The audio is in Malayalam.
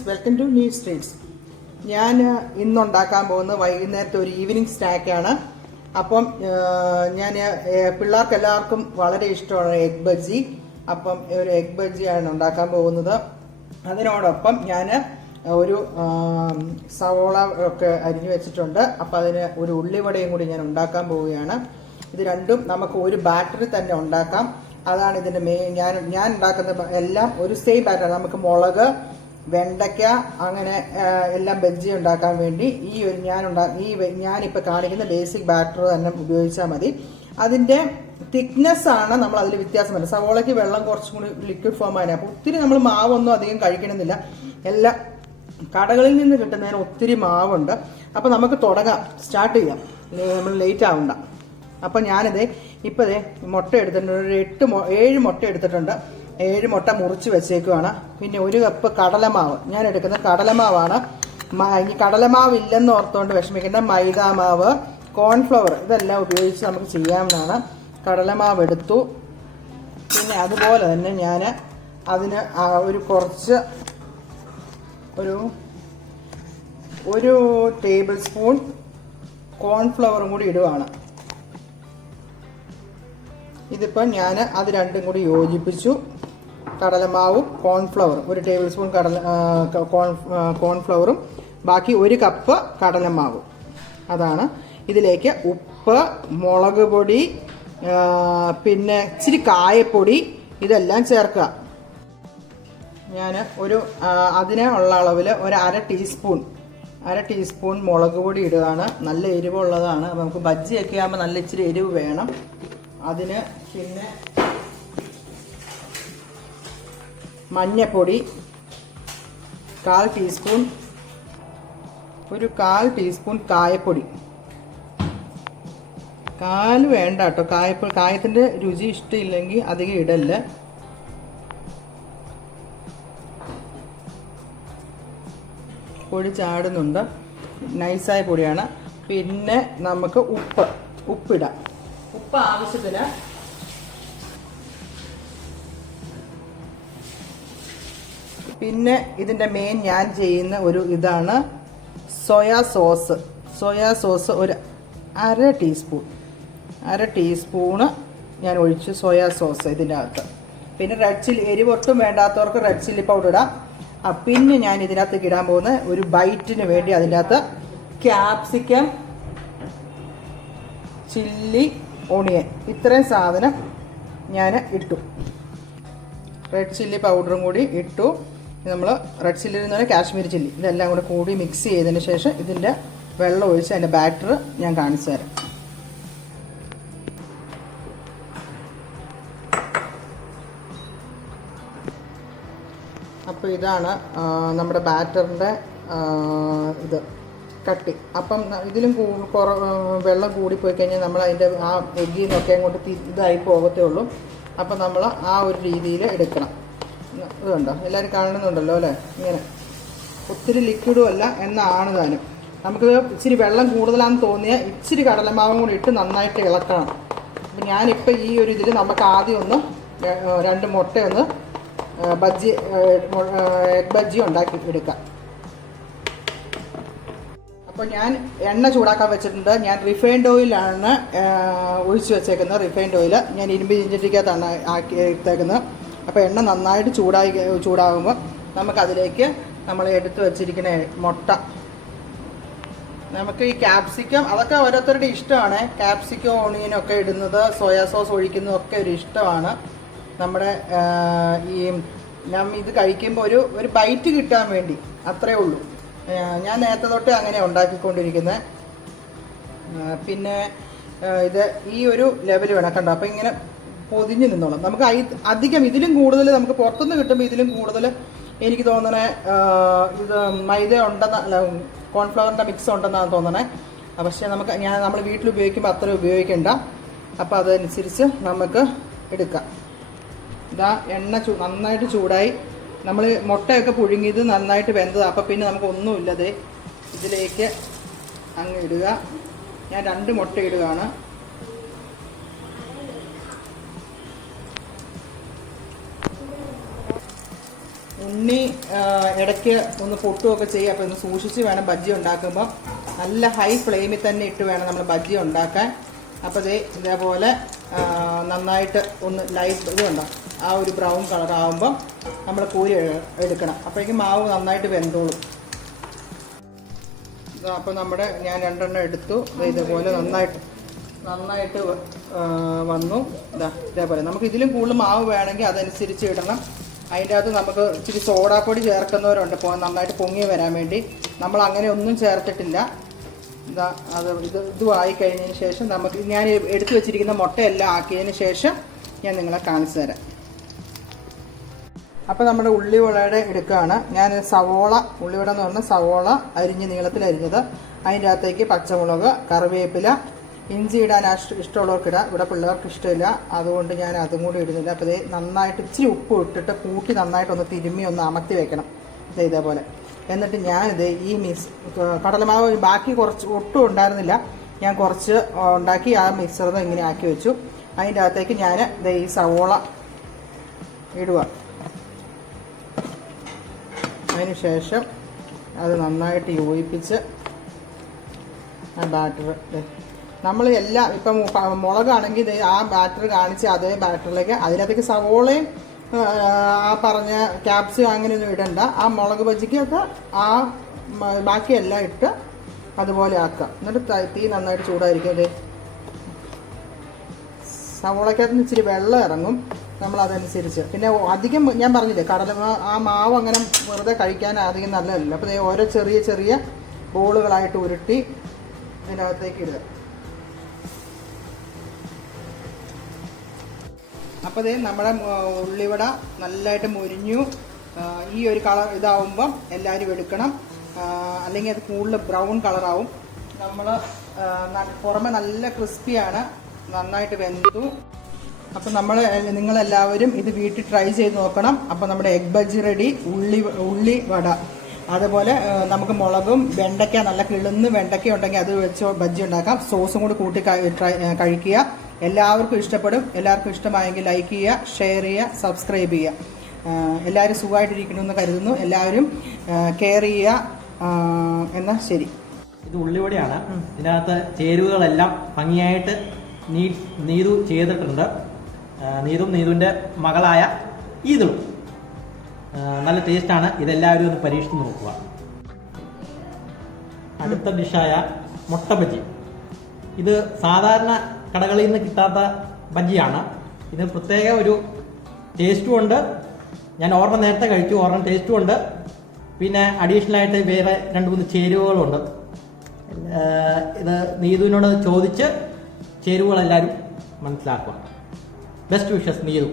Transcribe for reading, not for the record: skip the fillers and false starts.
Friends, welcome to new streets. ഞാൻ ഇന്നുണ്ടാക്കാൻ പോകുന്നത് വൈകുന്നേരത്തെ ഒരു ഈവനിങ് സ്നാക്കാണ്. അപ്പം ഞാൻ പിള്ളേർക്ക് എല്ലാവർക്കും വളരെ ഇഷ്ടമാണ് എഗ് ബജ്ജി. അപ്പം ഒരു എഗ് ബജ്ജിയാണ് ഉണ്ടാക്കാൻ പോകുന്നത്. അതിനോടൊപ്പം ഞാൻ ഒരു സവോള ഒക്കെ അരിഞ്ഞു വെച്ചിട്ടുണ്ട്. അപ്പം അതിന് ഒരു ഉള്ളിവടയും കൂടി ഞാൻ ഉണ്ടാക്കാൻ പോവുകയാണ്. ഇത് രണ്ടും നമുക്ക് ഒരു ബാറ്ററിൽ തന്നെ ഉണ്ടാക്കാം. അതാണ് ഇതിന്റെ മെയിൻ. ഞാൻ ഉണ്ടാക്കുന്ന എല്ലാം ഒരു സെയിം ബാറ്റർ. നമുക്ക് മുളക്, വെണ്ടയ്ക്ക, അങ്ങനെ എല്ലാം ബജ്ജി ഉണ്ടാക്കാൻ വേണ്ടി ഞാനിപ്പോൾ കാണിക്കുന്ന ബേസിക് ബാറ്റർ തന്നെ ഉപയോഗിച്ചാൽ മതി. അതിന്റെ തിക്നെസ് ആണ് നമ്മൾ അതിൽ വ്യത്യാസം വരുന്നത്. സവോളയ്ക്ക് വെള്ളം കുറച്ചും കൂടി ലിക്വിഡ് ഫോം ആണ്. അപ്പോൾ ഒത്തിരി നമ്മൾ മാവൊന്നും അധികം കഴിക്കണമെന്നില്ല. എല്ലാം കടകളിൽ നിന്ന് കിട്ടുന്നതിന് ഒത്തിരി മാവുണ്ട്. അപ്പോൾ നമുക്ക് തുടങ്ങാം, സ്റ്റാർട്ട് ചെയ്യാം, നമ്മൾ ലേറ്റ് ആവണ്ട. അപ്പം ഞാനിത് ഇപ്പം മുട്ട എടുത്തിട്ടുണ്ട്. ഒരു 7 മുട്ട എടുത്തിട്ടുണ്ട്. 7 മുട്ട മുറിച്ച് വെച്ചേക്കുവാണ്. പിന്നെ 1 കപ്പ് കടലമാവ് ഞാൻ എടുക്കുന്ന കടലമാവാണ്. ഇനി കടലമാവ് ഇല്ലെന്ന് ഓർത്തുകൊണ്ട് വിഷമിക്കേണ്ട. മൈദാമാവ്, കോൺഫ്ലവർ ഇതെല്ലാം ഉപയോഗിച്ച് നമുക്ക് ചെയ്യാവുന്നതാണ്. കടലമാവ് എടുത്തു. പിന്നെ അതുപോലെ തന്നെ ഞാൻ അതിന് ഒരു ടേബിൾ സ്പൂൺ കോൺഫ്ലവറും കൂടി ഇടുവാണ്. ഇതിപ്പോൾ ഞാൻ അത് രണ്ടും കൂടി യോജിപ്പിച്ചു. കടലമാവും കോൺഫ്ലവറും, 1 ടേബിൾ സ്പൂൺ കോൺഫ്ലവറും ബാക്കി 1 കപ്പ് കടലമാവും. അതാണ്. ഇതിലേക്ക് ഉപ്പ്, മുളക് പൊടി, പിന്നെ ഇച്ചിരി കായപ്പൊടി ഇതെല്ലാം ചേർക്കുക. ഞാൻ അതിനുള്ള അളവിൽ ഒരു അര ടീസ്പൂൺ മുളക് പൊടി ഇടുകയാണ്. നല്ല എരിവുള്ളതാണ്. അപ്പം നമുക്ക് ബജ്ജിയൊക്കെ ആകുമ്പോൾ നല്ല ഇച്ചിരി എരിവ് വേണം. അതിന് പിന്നെ മഞ്ഞപ്പൊടി 1/4 ടീസ്പൂൺ, ഒരു 1/4 ടീസ്പൂൺ കായപ്പൊടി. വേണ്ട കേട്ടോ, കായത്തിന്റെ രുചി ഇഷ്ടമില്ലെങ്കിൽ അധികം ഇടല്ല. പൊടി ചാടുന്നുണ്ട്, നൈസായ പൊടിയാണ്. പിന്നെ നമുക്ക് ഉപ്പിടാം. ഉപ്പ് ആവശ്യത്തിന്. പിന്നെ ഇതിന്റെ മെയിൻ ഞാൻ ചെയ്യുന്ന ഇതാണ് സോയാ സോസ്. ഒരു അര ടീസ്പൂണ് ഞാൻ ഒഴിച്ചു സോയാ സോസ് ഇതിൻ്റെ അകത്ത്. പിന്നെ റെഡ് ചില്ലി, എരിവൊട്ടും വേണ്ടാത്തവർക്ക് റെഡ് ചില്ലി പൗഡർ ഇടാം. പിന്നെ ഞാൻ ഇതിനകത്തേക്ക് ഇടാൻ പോകുന്ന ഒരു ബൈറ്റിന് വേണ്ടി അതിൻ്റെ അകത്ത് ക്യാപ്സിക്കം, ചില്ലി, ഓണിയൻ ഇത്രയും സാധനം ഞാൻ ഇട്ടു. റെഡ് ചില്ലി പൗഡറും കൂടി ഇട്ടു. നമ്മൾ റെഡ് ചില്ലി എന്ന് പറഞ്ഞാൽ കാശ്മീരി ചില്ലി. ഇതെല്ലാം കൂടി മിക്സ് ചെയ്തതിന് ശേഷം ഇതിൻ്റെ വെള്ളം ഒഴിച്ച് അതിൻ്റെ ബാറ്റർ ഞാൻ കാണിച്ചു തരാം. അപ്പോൾ ഇതാണ് നമ്മുടെ ബാറ്ററിൻ്റെ കട്ടി. അപ്പം ഇതിലും വെള്ളം കൂടിപ്പോയി കഴിഞ്ഞാൽ നമ്മൾ അതിൻ്റെ ആ എഗ്ഗിൽ നിന്നൊക്കെ അങ്ങോട്ട് ഇതായി പോകത്തേ ഉള്ളൂ. അപ്പം നമ്മൾ ആ ഒരു രീതിയിൽ എടുക്കണം. ഇതുണ്ടോ, എല്ലാവരും കാണുന്നുണ്ടല്ലോ അല്ലേ? ഇങ്ങനെ ഒത്തിരി ലിക്വിഡും അല്ല എന്നാണ് താനും. നമുക്ക് ഇച്ചിരി വെള്ളം കൂടുതലാണെന്ന് തോന്നിയാൽ ഇച്ചിരി കടലമാവും കൂടി ഇട്ട് നന്നായിട്ട് ഇളക്കണം. അപ്പം ഞാനിപ്പോൾ ഈ ഒരു ഇതിൽ നമുക്ക് ആദ്യം 2 മുട്ടയൊന്ന് എഗ് ബജ്ജി ഉണ്ടാക്കി എടുക്കാം. അപ്പോൾ ഞാൻ എണ്ണ ചൂടാക്കാൻ വെച്ചിട്ടുണ്ട്. ഞാൻ റിഫൈൻഡ് ഓയിലാണ് ഒഴിച്ച് വെച്ചേക്കുന്നത്. റിഫൈൻഡ് ഓയിൽ ഞാൻ ഇരുമ്പ് ചീഞ്ചട്ടിക്കകത്താണ് ആക്കി എടുത്തേക്കുന്നത്. അപ്പോൾ എണ്ണ നന്നായിട്ട് ചൂടാകുമ്പോൾ നമുക്കതിലേക്ക് നമ്മൾ എടുത്ത് വെച്ചിരിക്കുന്ന മുട്ട, നമുക്ക് ഈ ക്യാപ്സിക്കം അതൊക്കെ ഓരോരുത്തരുടെ ഇഷ്ടമാണ്. ക്യാപ്സിക്കം, ഓണിയനും ഒക്കെ ഇടുന്നത്, സോയാ സോസ് ഒഴിക്കുന്നതൊക്കെ ഒരു ഇഷ്ടമാണ്. നമ്മുടെ ഇത് കഴിക്കുമ്പോൾ ഒരു ബൈറ്റ് കിട്ടാൻ വേണ്ടി അത്രേ ഉള്ളൂ. ഞാൻ നേരത്തെ തൊട്ട് അങ്ങനെ ഉണ്ടാക്കിക്കൊണ്ടിരിക്കുന്നത്. പിന്നെ ഇത് ഈ ഒരു ലെവൽ വേണം, കണ്ടോ? അപ്പം ഇങ്ങനെ പൊതിഞ്ഞ് നിന്നോളാം. നമുക്ക് അധികം ഇതിലും കൂടുതൽ നമുക്ക് പുറത്തുനിന്ന് കിട്ടുമ്പോൾ ഇതിലും കൂടുതൽ എനിക്ക് തോന്നണേ ഇത് മൈദ ഉണ്ടെന്ന കോൺഫ്ലവറിൻ്റെ മിക്സ് ഉണ്ടെന്നാണ് തോന്നണേ. പക്ഷേ നമ്മൾ വീട്ടിൽ ഉപയോഗിക്കുമ്പോൾ അത്ര ഉപയോഗിക്കണ്ട. അപ്പോൾ അതനുസരിച്ച് നമുക്ക് എടുക്കാം. ഇതാ എണ്ണ നന്നായിട്ട് ചൂടായി. നമ്മൾ മുട്ടയൊക്കെ പുഴുങ്ങിയത് നന്നായിട്ട് വെന്തത്. അപ്പം പിന്നെ നമുക്കൊന്നുമില്ലത് ഇതിലേക്ക് അങ്ങ് ഇടുക. ഞാൻ 2 മുട്ട ഇടുകയാണ്. ഉണ്ണി ഇടയ്ക്ക് ഒന്ന് പൊട്ടുമൊക്കെ ചെയ്യുക. അപ്പോൾ ഒന്ന് സൂക്ഷിച്ച് വേണം ബജ്ജി ഉണ്ടാക്കുമ്പോൾ. നല്ല ഹൈ ഫ്ലെയിമിൽ തന്നെ ഇട്ട് വേണം നമ്മൾ ബജ്ജി ഉണ്ടാക്കാൻ. അപ്പോൾ ഇതേപോലെ നന്നായിട്ട് ഒന്ന് ലൈറ്റ് ഇതുണ്ടോ ആ ഒരു ബ്രൗൺ കളർ ആകുമ്പം നമ്മൾ കോരി എടുക്കണം. അപ്പോഴേക്കും മാവ് നന്നായിട്ട് വെന്തോളും. അപ്പോൾ ഞാൻ 2 എണ്ണം എടുത്തു. ഇതേപോലെ നന്നായിട്ട് വന്നു. ഇതേപോലെ നമുക്ക് ഇതിലും കൂടുതൽ മാവ് വേണമെങ്കിൽ അതനുസരിച്ച് ഇടണം. അതിൻ്റെ അകത്ത് നമുക്ക് ഇച്ചിരി സോഡാപ്പൊടി ചേർക്കുന്നവരുണ്ട് നന്നായിട്ട് പൊങ്ങി വരാൻ വേണ്ടി. നമ്മൾ അങ്ങനെ ഒന്നും ചേർത്തിട്ടില്ല. ഇതും ആയിക്കഴിഞ്ഞതിന് ശേഷം ഞാൻ എടുത്തു വെച്ചിരിക്കുന്ന മുട്ടയെല്ലാം ആക്കിയതിന് ശേഷം ഞാൻ നിങ്ങളെ കാണിച്ചു തരാം. അപ്പോൾ നമ്മുടെ ഉള്ളിവടയുടെ എടുക്കുകയാണ്. ഞാൻ ഉള്ളിവട എന്ന് പറഞ്ഞാൽ സവോള നീളത്തിൽ അരിഞ്ഞത്. അതിൻ്റെ അകത്തേക്ക് പച്ചമുളക്, കറിവേപ്പില, ഇഞ്ചി ഇടാൻ ഇഷ്ടമുള്ളവർക്കിടാം. ഇവിടെ പിള്ളേർക്ക് ഇഷ്ടമില്ല, അതുകൊണ്ട് ഞാൻ അതും കൂടി ഇടുന്നില്ല. അപ്പോൾ നന്നായിട്ട് ഇച്ചിരി ഉപ്പ് ഇട്ടിട്ട് കൂട്ടി നന്നായിട്ടൊന്ന് തിരുമ്മി ഒന്ന് അമർത്തി വെക്കണം. ഇതേപോലെ. എന്നിട്ട് ഞാനിത് ഈ കടലമാവ് ബാക്കി കുറച്ച് ഒട്ടും ഉണ്ടായിരുന്നില്ല, ഞാൻ കുറച്ച് ഉണ്ടാക്കി ആ മിക്സറിൽ ഇങ്ങനെ ആക്കി വെച്ചു. അതിൻ്റെ അകത്തേക്ക് ഞാൻ ഈ സവോള ഇടുക. അതിന് ശേഷം അത് നന്നായിട്ട് യോജിപ്പിച്ച് ആ ബാറ്റർ നമ്മൾ എല്ലാം ഇപ്പം മുളകാണെങ്കിൽ ആ ബാറ്റർ കാണിച്ച് അതേ ബാറ്ററിലേക്ക് അതിനകത്തേക്ക് സവോളയും ആ പറഞ്ഞ ക്യാപ്സിക്കം അങ്ങനെയൊന്നും ഇടണ്ട. ആ മുളക് ബജിക്കൊക്കെ ആ ബാക്കിയെല്ലാം ഇട്ട് അതുപോലെ ആക്കുക. എന്നിട്ട് തീ നന്നായിട്ട് ചൂടായിരിക്കും. സവോളക്കകത്ത് ഇച്ചിരി വെള്ളം ഇറങ്ങും, നമ്മൾ അതനുസരിച്ച്. പിന്നെ അധികം ഞാൻ പറഞ്ഞില്ലേ ആ മാവ് അങ്ങനെ വെറുതെ കഴിക്കാൻ അധികം നല്ലതല്ല. അപ്പോൾ ഓരോ ചെറിയ ബോളുകളായിട്ട് ഉരുട്ടി അതിനകത്തേക്ക് ഇടുക. അപ്പോൾ നമ്മുടെ ഉള്ളിവട നല്ലതായിട്ട് മുരിഞ്ഞു. ഈ ഒരു കളർ ഇതാവുമ്പം എല്ലാവരും എടുക്കണം, അല്ലെങ്കിൽ അത് കൂടുതൽ ബ്രൗൺ കളറാവും. നമ്മൾ പുറമെ നല്ല ക്രിസ്പിയാണ്, നന്നായിട്ട് വെന്തു. അപ്പം നിങ്ങളെല്ലാവരും ഇത് വീട്ടിൽ ട്രൈ ചെയ്ത് നോക്കണം. അപ്പം നമ്മുടെ എഗ് ബജ്ജി റെഡി. ഉള്ളി വട. അതുപോലെ നമുക്ക് മുളകും വെണ്ടയ്ക്ക നല്ല കിളുന്ന് വെണ്ടയ്ക്ക ഉണ്ടെങ്കിൽ അത് വെച്ച് ബജ്ജി ഉണ്ടാക്കാം. സോസും കൂടി കൂട്ടി കഴിക്കുക. എല്ലാവർക്കും ഇഷ്ടപ്പെടും. എല്ലാവർക്കും ഇഷ്ടമായെങ്കിൽ ലൈക്ക് ചെയ്യുക, ഷെയർ ചെയ്യുക, സബ്സ്ക്രൈബ് ചെയ്യുക. എല്ലാവരും സുഖമായിട്ടിരിക്കണമെന്ന് കരുതുന്നു. എല്ലാവരും കെയർ ചെയ്യുക. എന്നാൽ ശരി. ഇത് ഉള്ളിവടയാണ്. ഇതിനകത്ത് ചേരുവകളെല്ലാം ഭംഗിയായിട്ട് നീതു ചെയ്തിട്ടുണ്ട്. നീതുവിൻ്റെ മകളായ ഈദും. നല്ല ടേസ്റ്റാണ്. ഇതെല്ലാവരും ഒന്ന് പരീക്ഷിച്ച് നോക്കുക. അടുത്ത ഡിഷായ മുട്ട ബജ്ജി. ഇത് സാധാരണ കടകളിൽ നിന്ന് കിട്ടാത്ത ബജ്ജിയാണ്. ഇത് പ്രത്യേക ഒരു ടേസ്റ്റും ഉണ്ട്. ഞാൻ ഒരെണ്ണം നേരത്തെ കഴിച്ചു, ഒരെണ്ണം ടേസ്റ്റും ഉണ്ട്. പിന്നെ അഡീഷണലായിട്ട് വേറെ 2-3 ചേരുവകളുണ്ട്. ഇത് നീതുവിനോട് ചോദിച്ച് ചേരുവകളെല്ലാവരും മനസ്സിലാക്കുക. Best wishes Neethu.